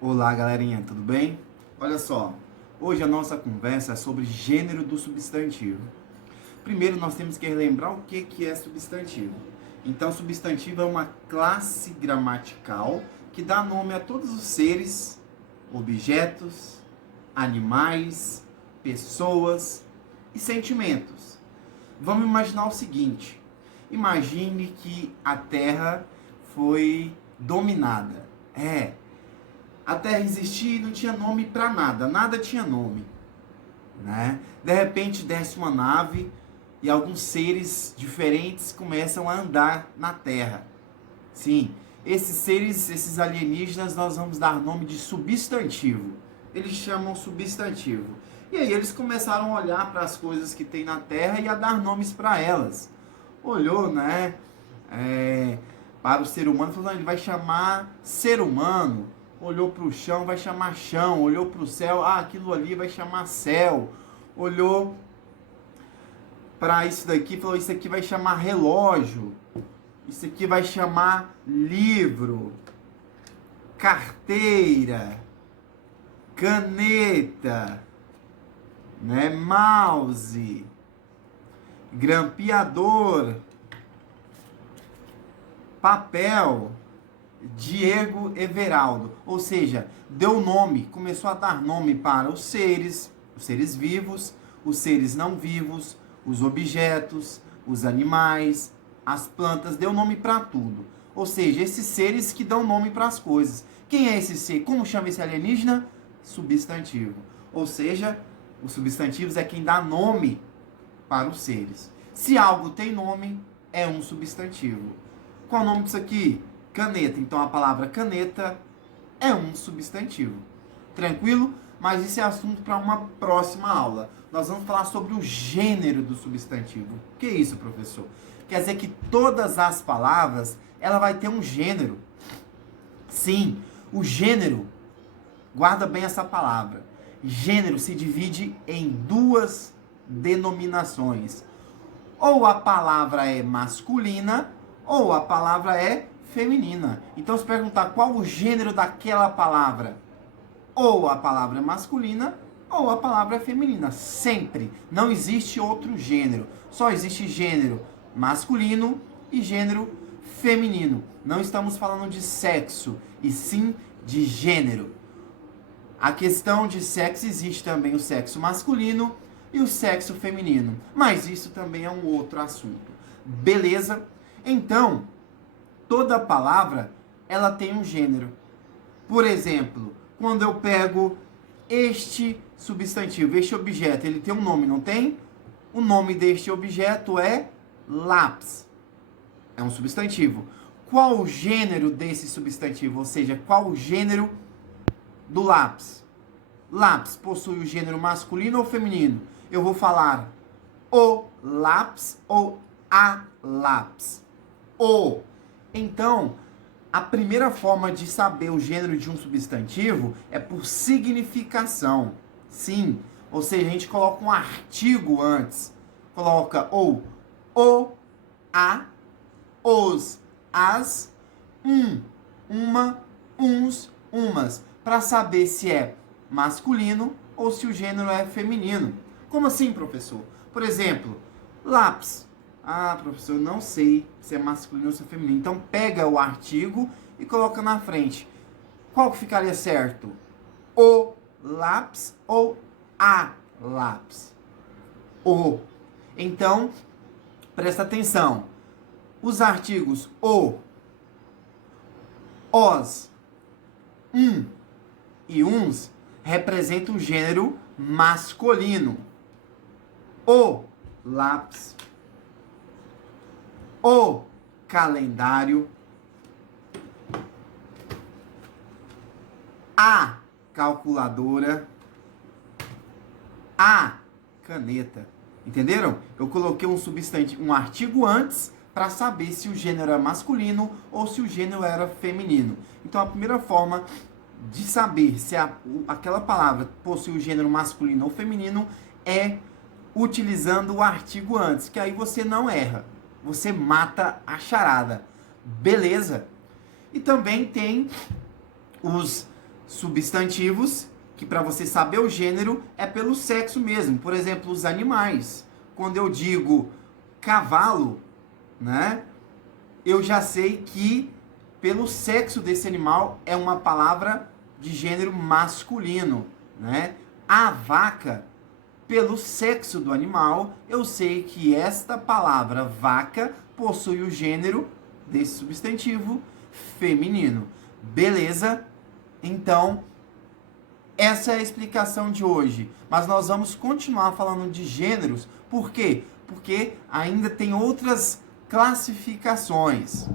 Olá, galerinha, tudo bem? Olha só, hoje a nossa conversa é sobre gênero do substantivo. Primeiro, nós temos que relembrar o que é substantivo. Então, substantivo é uma classe gramatical que dá nome a todos os seres, objetos, animais, pessoas e sentimentos. Vamos imaginar o seguinte: imagine que a Terra foi dominada. A Terra existia e não tinha nome para nada, nada tinha nome, né? De repente desce uma nave e alguns seres diferentes começam a andar na Terra. Sim, esses seres, esses alienígenas, nós vamos dar nome de substantivo. Eles chamam substantivo. E aí eles começaram a olhar para as coisas que tem na Terra e a dar nomes para elas. Olhou, né? Para o ser humano, falou, ele vai chamar ser humano. Olhou para o chão, vai chamar chão. Olhou para o céu, aquilo ali vai chamar céu. Olhou para isso daqui, falou, isso aqui vai chamar relógio. Isso aqui vai chamar livro, carteira, caneta, né? Mouse, grampeador, papel. Diego Everaldo, ou seja, deu nome, começou a dar nome para os seres vivos, os seres não vivos, os objetos, os animais, as plantas, deu nome para tudo. Ou seja, esses seres que dão nome para as coisas. Quem é esse ser? Como chama esse alienígena? Substantivo. Ou seja, os substantivos é quem dá nome para os seres. Se algo tem nome, é um substantivo. Qual é o nome disso aqui? Caneta. Então a palavra caneta é um substantivo. Tranquilo? Mas isso é assunto para uma próxima aula. Nós vamos falar sobre o gênero do substantivo. O que é isso, professor? Quer dizer que todas as palavras, ela vai ter um gênero. Sim, o gênero, guarda bem essa palavra. Gênero se divide em duas denominações. Ou a palavra é masculina, ou a palavra é feminina. Então, se perguntar qual o gênero daquela palavra, ou a palavra é masculina, ou a palavra é feminina. Sempre. Não existe outro gênero. Só existe gênero masculino e gênero feminino. Não estamos falando de sexo, e sim de gênero. A questão de sexo, existe também o sexo masculino e o sexo feminino. Mas isso também é um outro assunto. Beleza? Então, toda palavra, ela tem um gênero. Por exemplo, quando eu pego este substantivo, este objeto, ele tem um nome, não tem? O nome deste objeto é lápis. É um substantivo. Qual o gênero desse substantivo? Ou seja, qual o gênero do lápis? Lápis possui o gênero masculino ou feminino? Eu vou falar o lápis ou a lápis. O. Então, a primeira forma de saber o gênero de um substantivo é por significação. Sim, ou seja, a gente coloca um artigo antes. Coloca o, a, os, as, uma, uns, umas. Para saber se é masculino ou se o gênero é feminino. Como assim, professor? Por exemplo, lápis. Professor, eu não sei se é masculino ou se é feminino. Então, pega o artigo e coloca na frente. Qual que ficaria certo? O lápis ou a lápis? O. Então, presta atenção. Os artigos o, os, e uns representam o gênero masculino. O lápis, o calendário, a calculadora, a caneta. Entenderam? Eu coloquei um substantivo, um artigo antes para saber se o gênero era masculino ou se o gênero era feminino. Então a primeira forma de saber se aquela palavra possui o gênero masculino ou feminino é utilizando o artigo antes, que aí você não erra. Você mata a charada. Beleza? E também tem os substantivos, que para você saber o gênero é pelo sexo mesmo. Por exemplo, os animais. Quando eu digo cavalo, né? Eu já sei que pelo sexo desse animal é uma palavra de gênero masculino, né? A vaca, pelo sexo do animal, eu sei que esta palavra vaca possui o gênero desse substantivo feminino. Beleza? Então, essa é a explicação de hoje. Mas nós vamos continuar falando de gêneros. Por quê? Porque ainda tem outras classificações.